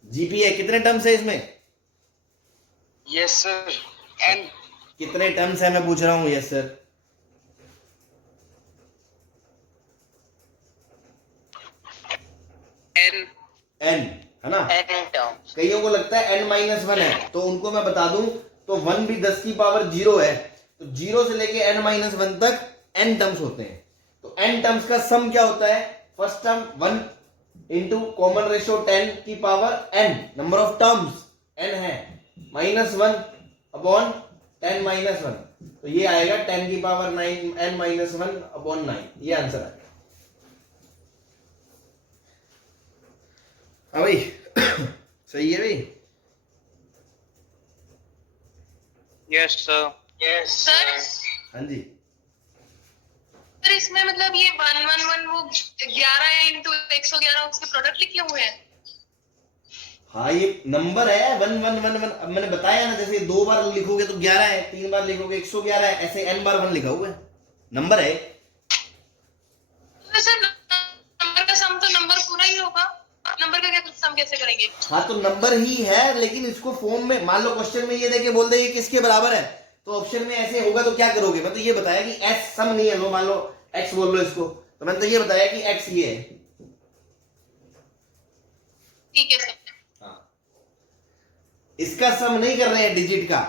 जीपी है, कितने टर्म्स है इसमें? Yes sir. एन कितने टर्म्स है मैं पूछ रहा हूं। Yes sir. एन n है ना। n terms. कईयों को लगता है n माइनस 1 है, तो उनको मैं बता दूं तो 1 भी 10 की पावर 0 है, तो 0 से लेके n माइनस 1 तक n टर्म्स होते हैं। तो n टर्म्स का सम क्या होता है? First term 1 into common ratio 10 की power n, number of terms n है, माइनस 1 अपॉन 10 माइनस 1, तो ये आएगा 10 की पावर 9 n माइनस 1 अपॉन 9। ये आंसर आएगा। हाँ भाई सही है भाई। Yes sir. यस सर हाँ जी। सर इसमें मतलब ये 111 वो 11 इंटू 111 उसके प्रोडक्ट लिखे हुए हैं। हाँ ये नंबर है 1111। अब मैंने बताया ना, जैसे 2 बार लिखोगे तो 11 है, 3 बार लिखोगे 111 है, ऐसे n बार 1 लिखा हुआ है, नंबर है। तो सर नंबर का सम तो नंबर पूरा ही होगा, नंबर का क्या सम कैसे करेंगे? हाँ तो नंबर ही है, लेकिन इसको फॉर्म में मान लो क्वेश्चन में ये देके बोल दे ये किसके बराबर है, तो ऑप्शन में ऐसे होगा तो क्या करोगे? मैं तो ये बताया कि x सम नहीं है, लो मान लो x बोल लो इसको, तो मैंने तो ये बताया कि x ये है। ठीक है सर। हाँ, इसका सम नहीं कर रहे हैं डिजिट का,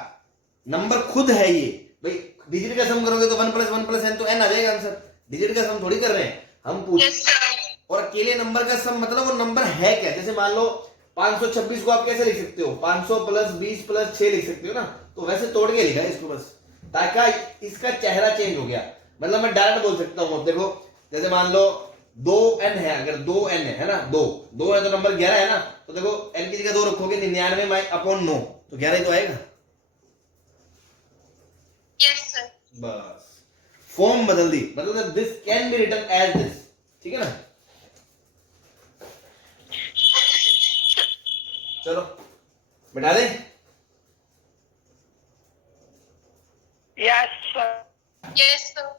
नंबर खुद है ये भाई। डिजिट का सम करोगे तो 1 प्लस 1 प्लस n तो n आ जाएगा आंसर। डिजिट का सम थोड़ी कर रहे हैं हम, पूछ। Yes sir. और अकेले नंबर का सम मतलब वो नंबर है क्या। जैसे मान लो 526 को आप कैसे लिख सकते हो, 500 प्लस 20 प्लस 6 लिख सकते हो ना, तो वैसे तोड़ के लिखा है इसको बस, ताकि इसका चेहरा चेंज हो गया। मतलब मैं डायरेक्ट बोल सकता हूँ, देखो जैसे मान लो 2n है, अगर 2n है ना, 2 है तो नंबर 11 है ना, तो देखो n की जगह 2 रखोगे, 99 अपॉन 9 तो 11 ही तो आएगा। Yes sir. बस फॉर्म बदल दी, मतलब this can be written as this, ठीक है ना। चलो बिठा दे। Yes sir. Yes sir.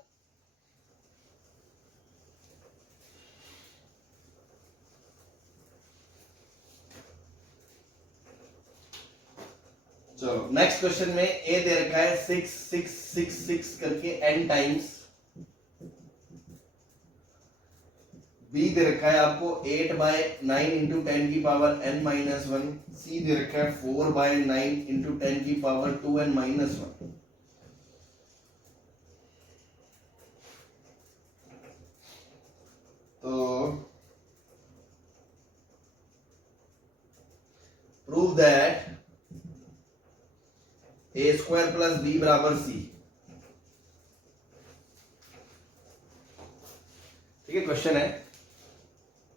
चलो नेक्स्ट क्वेश्चन में ए दे रखा है 6 6 6 6 करके n टाइम्स, बी दे रखा है आपको 8 बाय 9 इंटू 10 की पावर n माइनस 1, सी दे रखा है 4 बाय 9 इंटू 10 की पावर 2n माइनस 1। तो prove that a square plus b बराबर सी। ठीक है, क्वेश्चन है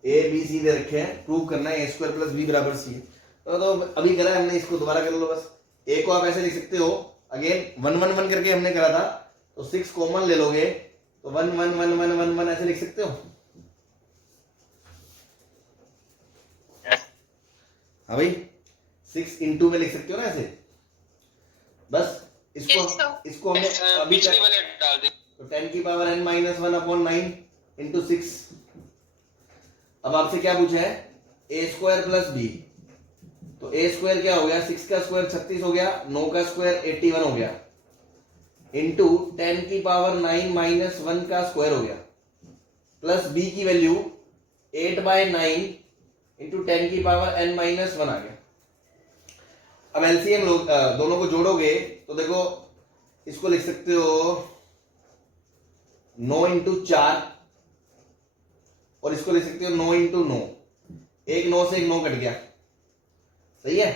ए बी सी दे रखे हैं, प्रूव करना है ए स्क्वायर प्लस बी बराबर सी। तो अभी करा है हमने, इसको दोबारा कर लो बस। ए को आप ऐसे लिख सकते हो, अगेन 1 1 1 करके हमने करा था, तो 6 कॉमन ले लोगे तो 1 1 1 1 1 1 ऐसे लिख सकते हो। हाँ भाई 6 इंटू में लिख सकते हो ना ऐसे, बस इसको हमने अभी पिछले वाले डाल दे। तो 10 की power n minus 1 upon 9 into 6। अब आपसे क्या पूछा है, ए स्क्वायर प्लस बी, तो ए स्क्वायर क्या हो गया, 6 का स्क्वायर 36 हो गया, 9 का स्क्वायर 81 हो गया, इंटू 10 की पावर 9 माइनस 1 का स्क्वायर हो गया, प्लस बी की वैल्यू 8 बाय 9 इंटू 10 की पावर n माइनस 1 आ गया। अब एलसीएम लोग दोनों को जोड़ोगे तो देखो इसको लिख सकते हो 9 इंटू 4 और इसको लिख सकते हो 9 इंटू 9। एक 9 से एक 9 कट गया, सही है।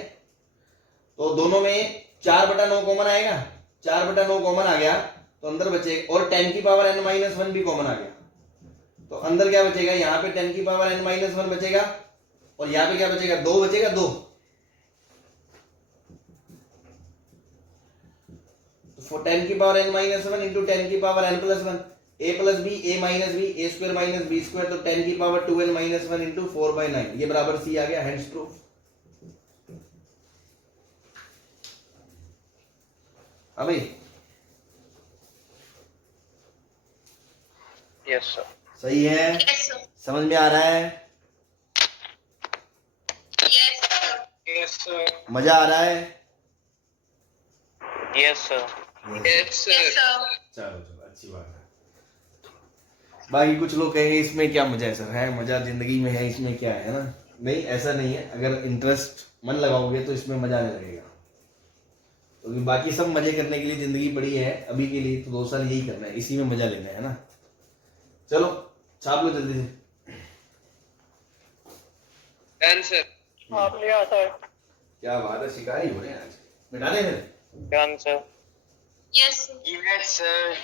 तो दोनों में 4/9 कॉमन आएगा, 4/9 कॉमन आ गया तो अंदर बचेगा, और 10 की पावर n माइनस 1 भी कॉमन आ गया तो अंदर क्या बचेगा, यहाँ पे 10 की पावर n माइनस 1 बचेगा और यहाँ पे क्या बचेगा, 2 बचेगा, 2। तो 10 की पावर n माइनस 1 इंटू 10 की power n plus 1, a plus b, a minus b, a square minus b square, तो 10 की पावर 2n माइनस 1 इंटू 4/9, ये बराबर c आ गया, हेंस प्रूफ। अभी यस सर। सही है, Yes, sir. समझ में आ रहा है, Yes, sir. यस सर, मजा आ रहा है। Yes sir. Yes Yes, sir. sir. चलो चलो, अच्छी बात है। बाकी कुछ लोग कहेंगे इसमें क्या मजा है सर, है मजा जिंदगी में है, इसमें क्या है ना। नहीं, ऐसा नहीं है, अगर इंटरेस्ट मन लगाओगे तो इसमें मजा आने लगेगा। तो बाकी सब मजे करने के लिए जिंदगी पड़ी है, अभी के लिए तो 2 साल यही करना है, इसी में मजा लेना है ना। चलो छाप लो जल्दी से। Done sir. आप लिया सर। क्या बात है, शिकारी हो रहे हैं आज, मिटा दें फिर। Done sir. Yes, sir. Yes sir.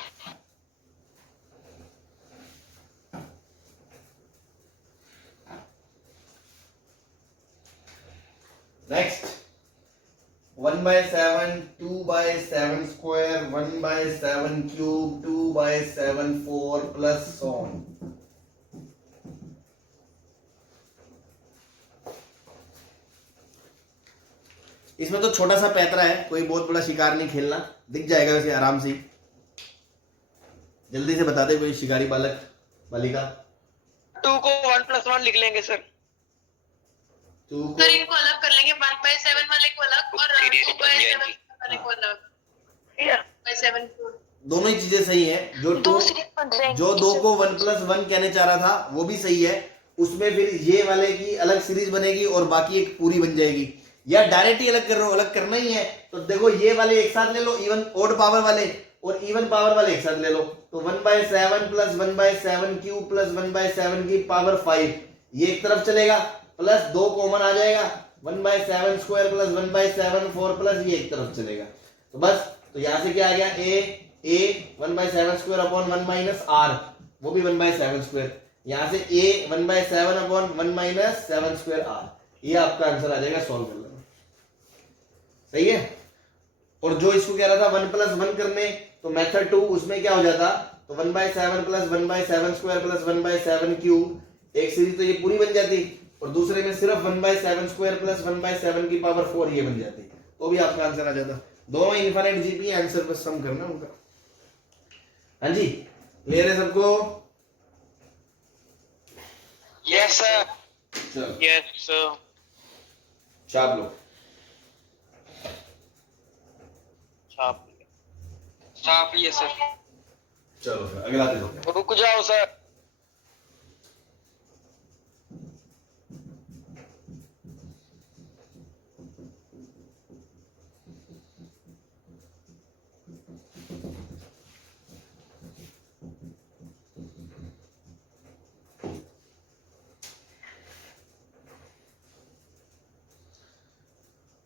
Next 1/7, 2/7 square, 1/7 cube, 2/7 4 plus so on. इसमें तो छोटा सा पैतरा है, कोई बहुत बड़ा शिकार नहीं खेलना, दिख जाएगा वैसे आराम से। जल्दी से बता दे कोई शिकारी बालक बालिका। 2 को 1 + 1 लिख लेंगे सर। 2 को सर इनको अलग कर लेंगे, 1/7 वाले को अलग और 2/7 वाले को अलग। 1/7 को दोनों ही चीजें सही है। जो 2 को 1 + 1 कहने चाह रहा था वो भी सही है, उसमें फिर ये वाले की अलग सीरीज बनेगी और बाकी एक पूरी बन जाएगी, या डायरेक्ट ही अलग कर रहे हो, अलग करना ही है तो देखो ये वाले एक साथ ले लो, इवन ओड पावर वाले और इवन पावर वाले एक साथ ले लो, तो 1/7 प्लस 1/7 क्यूब प्लस 1/7 की पावर 5 ये एक तरफ चलेगा, प्लस 2 कॉमन आ जाएगा, 1/7 स्क्वायर प्लस 1/7 4 प्लस ये एक तरफ चलेगा। तो बस, तो यहां से क्या आ गया, a 1/7 square upon 1 minus r, वो भी 1/7 स्क्वायर, यहां से a 1/7 upon 1 minus 7 square r, ये आपका आंसर आ जाएगा सॉल्व करना। सही है। और जो इसको कह रहा था 1 + 1 करने, तो मेथड 2 उसमें क्या हो जाता, तो 1/7 प्लस 1/7 स्क्वायर प्लस 1/7 क्यूब, एक सीरीज तो ये पूरी बन जाती, और दूसरे में सिर्फ 1/7 स्क्वायर प्लस 1/7 की पावर 4 ये बन जाती, तो भी आपका आंसर आ जाता। दोनों इनफाइनाइट जीपी, आंसर बस सम करना उनका। हाँ जी, क्लियर है सबको? Yes sir. चलो यस सर। छाप लो। छाप लिए सर। चलो फिर अगला दे दो। रुक जाओ sir.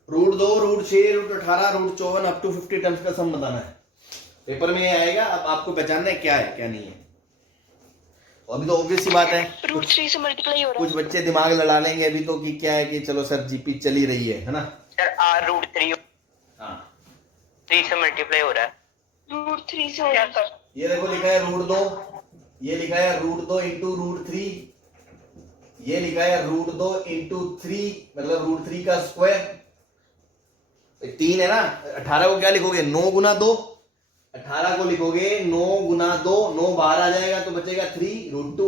Root 2, root 6, root 18, root 54 up to 50 terms का सम बताना है। पेपर में ये आएगा, अब आपको पहचानना है क्या है क्या नहीं है। तो अभी तो ऑब्वियस सी बात है, रूट 3 से मल्टीप्लाई हो रहा कुछ बच्चे दिमाग लड़ा लेंगे अभी तो कि क्या है कि चलो सर जीपी चली रही है ना। सर r √3 हाँ 3 से मल्टीप्लाई हो रहा है। है। रूट 3 से हो रहा है। ये देखो लिखा है रूट 2, ये लिखा है रूट 2 इंटू रूट 3, ये लिखा है रूट 2 इंटू 3 मतलब रूट 3 का स्क्वायर 3 है ना। 18 को क्या लिखोगे, 9 गुना 2, 18 को लिखोगे 9 गुना 2, 9 बाहर आ जाएगा तो बचेगा 3 रूट 2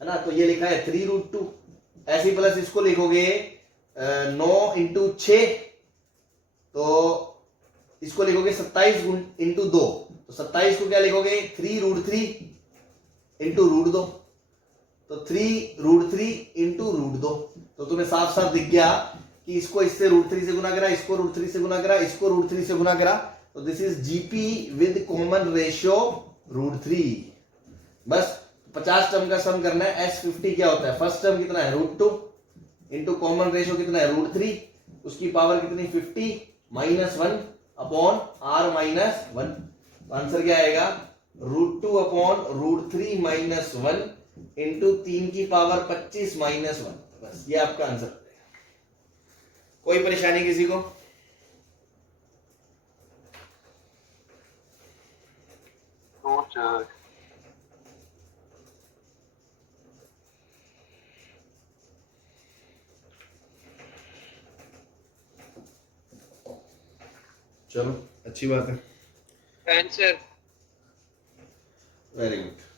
है ना, तो ये लिखा है 3 रूट 2। ऐसे प्लस इसको लिखोगे 9 इंटू 6, तो इसको लिखोगे 27 इंटू 2, तो 27 को क्या लिखोगे 3 रूट 3 इंटू रूट 2, तो 3 रूट 3 इंटू रूट 2, तो तुम्हें साफ साफ दिख गया कि इसको इससे √3 से गुना करा, इसको √3 से गुना करा, इसको √3 से गुना करा, तो this is GP with common ratio √3। बस 50 टर्म का सम करना है। S50 क्या होता है, फर्स्ट टर्म कितना है √2 इंटू कॉमन रेशियो कितना है √3, उसकी पावर कितनी 50 -1 अपॉन r -1। तो आंसर क्या आएगा √2 अपॉन √3 -1 इंटू 3 की पावर 25 -1। बस ये आपका आंसर। कोई परेशानी किसी को? चलो अच्छी बात है। Answer very good.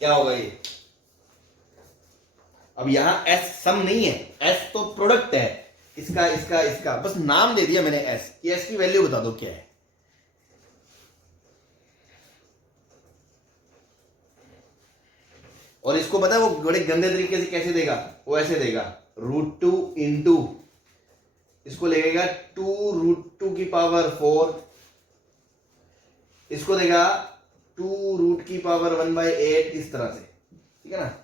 क्या होगा ये? अब यहां S सम नहीं है, S तो प्रोडक्ट है इसका इसका इसका, बस नाम दे दिया मैंने S कि S की वैल्यू बता दो क्या है। और इसको पता है वो बड़े गंदे तरीके से कैसे देगा, वो ऐसे देगा √2 इंटू इसको लगेगा 2 √2 की पावर 4, इसको देगा 2 √ की पावर 1/8, इस तरह से, ठीक है ना।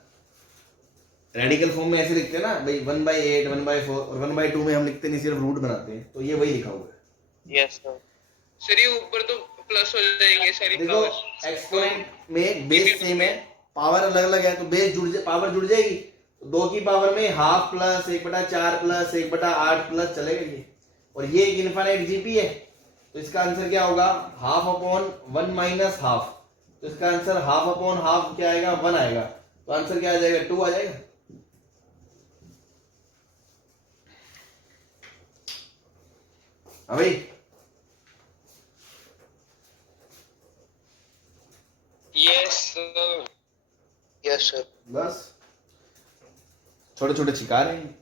रेडिकल फॉर्म में ऐसे लिखते हैं ना भाई 1/8 1/4 और 1/2 में हम लिखते नहीं, सिर्फ रूट बनाते हैं, तो ये वही लिखा हुआ है। Yes sir. सर ये ऊपर तो प्लस हो जाएंगे सारी देखो पावर्स। एक्सपोनेंट में बेस सेम है, पावर अलग अलग है, तो बेस पावर जुड़ जाएगी, तो 2 की पावर में ½ प्लस 1/4 प्लस 1/8 प्लस चलेगा ये। और ये एक इनफाइनाइट जीपी है, तो इसका आंसर क्या होगा ½ अपॉन 1 माइनस हाफ, तो इसका आंसर ½ अपॉन हाफ क्या आएगा 1 आएगा, तो आंसर क्या आ जाएगा 2 आ जाएगा। भाई यस सर। Yes sir. बस छोटे छोटे शिकार हैं।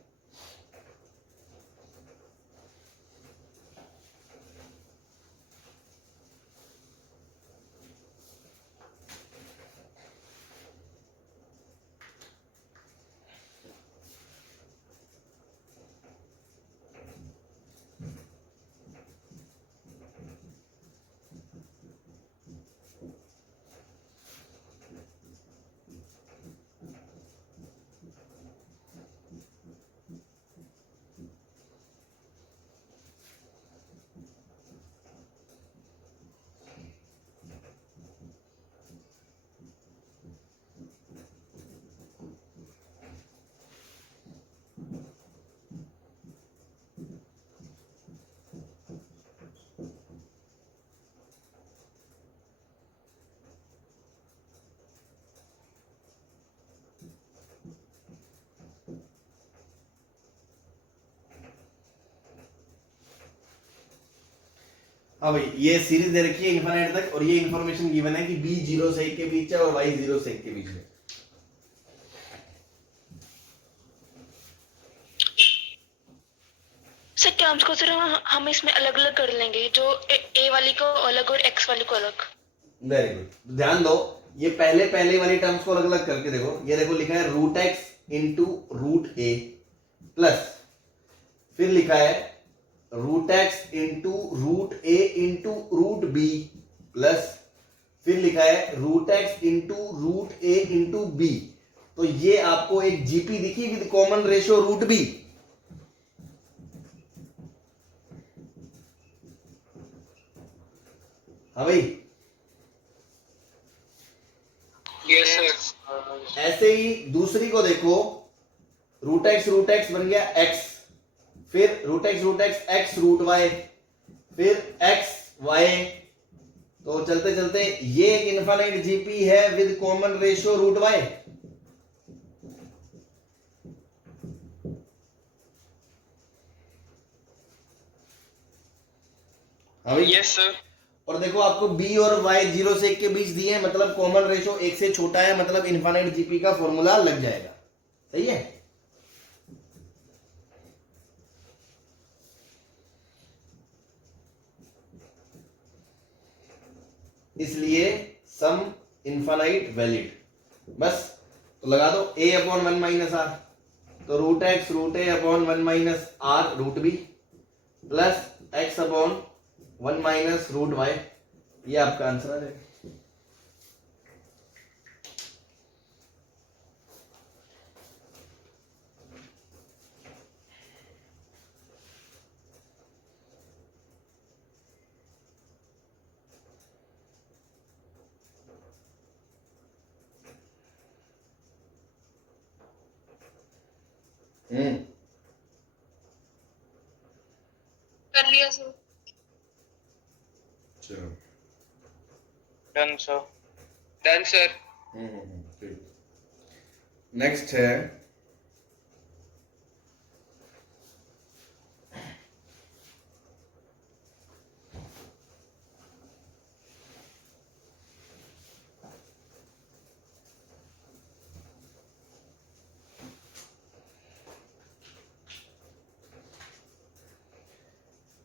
हाँ भाई ये सीरीज दे रखी है इनफाइनाइट तक, और ये इंफॉर्मेशन गिवन है कि b 0 से 1 के बीच है और y 0 से 1 के बीच है। सर टर्म्स को सिर्फ हम इसमें अलग अलग कर लेंगे, जो ए वाली को अलग और एक्स वाली को अलग। वेरी गुड, ध्यान दो ये पहले वाली टर्म्स को अलग अलग करके देखो। ये देखो लिखा है √x इंटू √a प्लस, फिर लिखा है √x into √a into √b plus, फिर लिखा है √x into √a into b। तो ये आपको एक जीपी दिखी विद कॉमन रेशियो √b। हाँ भाई यस सर। ऐसे ही दूसरी को देखो, √x बन गया x, फिर √x x √y, फिर x y। तो चलते चलते ये एक इनफाइनाइट जीपी है with common ratio √y। Yes sir. और देखो आपको b और y 0 से 1 के बीच दिए हैं, मतलब कॉमन रेशियो 1 से छोटा है, मतलब इनफाइनाइट जीपी का फॉर्मूला लग जाएगा। सही है। इसलिए सम इनफाइनाइट वैलिड। बस तो लगा दो a अपॉन 1 माइनस आर, तो root x root a upon 1 minus r root b plus x upon 1 minus root y, ये आपका आंसर आ जाएगा। कर लिया सर। चलो done sir. Done sir. Next है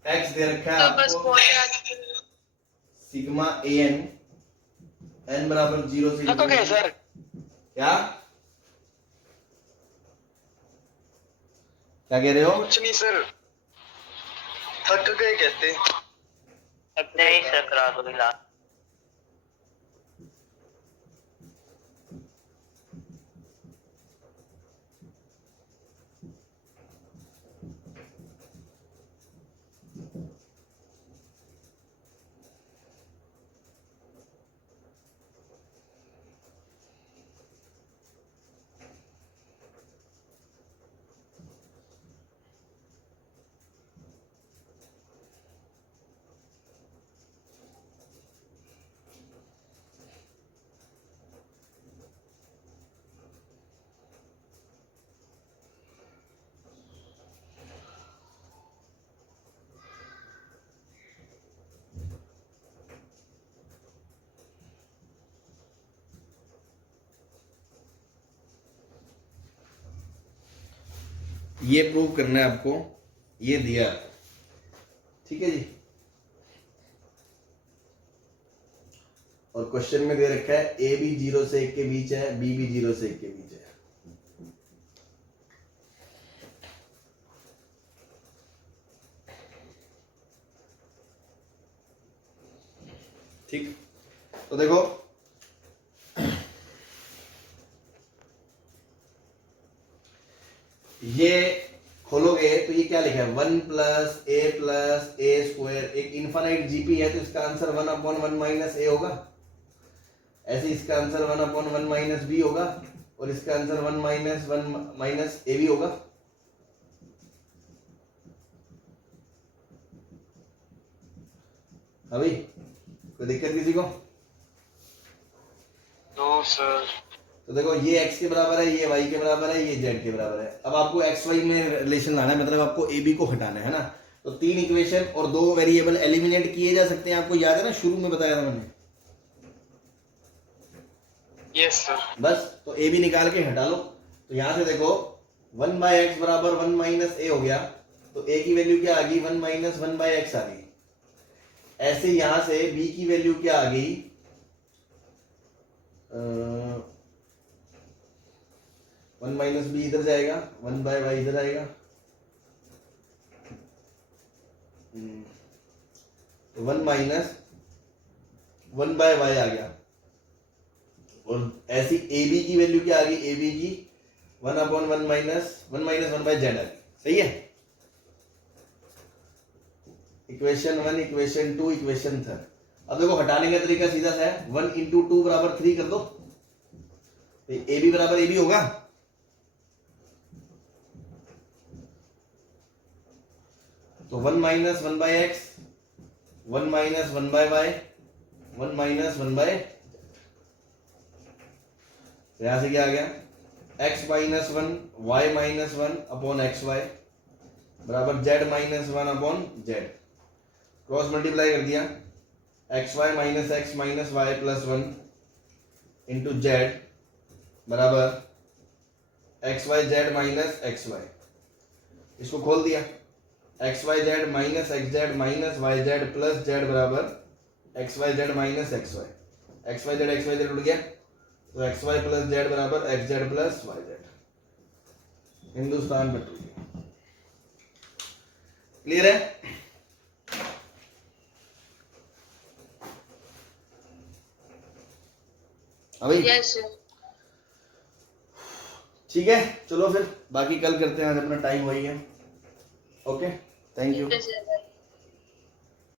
एक्स दे रखा है तो बस आपको बोले आज सिग्मा ए एन एन बराबर 0 से थक गए सर। क्या क्या कह रहे हो? कुछ नहीं सर, थक गए कहते। नहीं सर, करा दो मिला। ये प्रूव करना है आपको, ये दिया है, ठीक है जी। और क्वेश्चन में दे रखा है ए भी 0 से 1 के बीच है, बी भी 0 से 1 के बीच है। ठीक, तो देखो ये खोलोगे तो ये क्या लिखा है 1 प्लस ए स्क्वायर, एक इनफाइनाइट जीपी है तो इसका आंसर 1 अपॉन 1 माइनस ए होगा। ऐसे इसका आंसर 1 अपॉन 1 माइनस बी होगा और इसका आंसर 1 माइनस ए भी होगा। अभी कोई दिक्कत किसी को? No sir. तो देखो ये x के बराबर है, ये y के बराबर है, ये z के बराबर है। अब आपको x y में रिलेशन लाना है, मतलब आपको a b को हटाना है ना। तो 3 इक्वेशन और 2 वेरिएबल एलिमिनेट किए जा सकते हैं, आपको याद है ना, शुरू में बताया था मैंने। Yes sir. बस तो a b निकाल के हटा लो। तो यहां से देखो 1 बाय एक्स बराबर 1 माइनस ए हो गया, तो a की वैल्यू क्या आ गई 1 माइनस 1 बाय एक्स आ गई। ऐसे यहां से b की वैल्यू क्या आ गई 1 माइनस बी इधर जाएगा, 1 बाय वाई इधर आएगा, 1 माइनस 1 बाय वाई आ गया। और ऐसी ए बी की वैल्यू क्या आ गई, ए बी की 1 अपॉन 1 माइनस 1 बाय जेड आ गई। सही है, इक्वेशन 1, इक्वेशन 2, इक्वेशन 3। अब देखो हटाने का तरीका सीधा सा है, 1 इंटू 2 बराबर 3 कर दो, ए बी बराबर ए बी होगा। तो 1 minus 1 by x, 1 minus 1 by y, 1 minus 1 by, यहां से क्या आ गया x minus 1 y minus 1 upon x y बराबर z minus 1 upon z. Cross multiply कर दिया, x y minus x minus y plus 1 into z बराबर x Y z minus x y. इसको खोल दिया, x Y z minus x z minus y Z plus z बराबर x Y z minus x Y z उड़ गया, तो x y plus z बराबर x z plus y z, Hindustan Petroleum. Clear है? अभी यस सर। ठीक है, चलो फिर बाकी कल करते हैं, आज अपना टाइम वही है। Okay, thank you. ठीक है सर।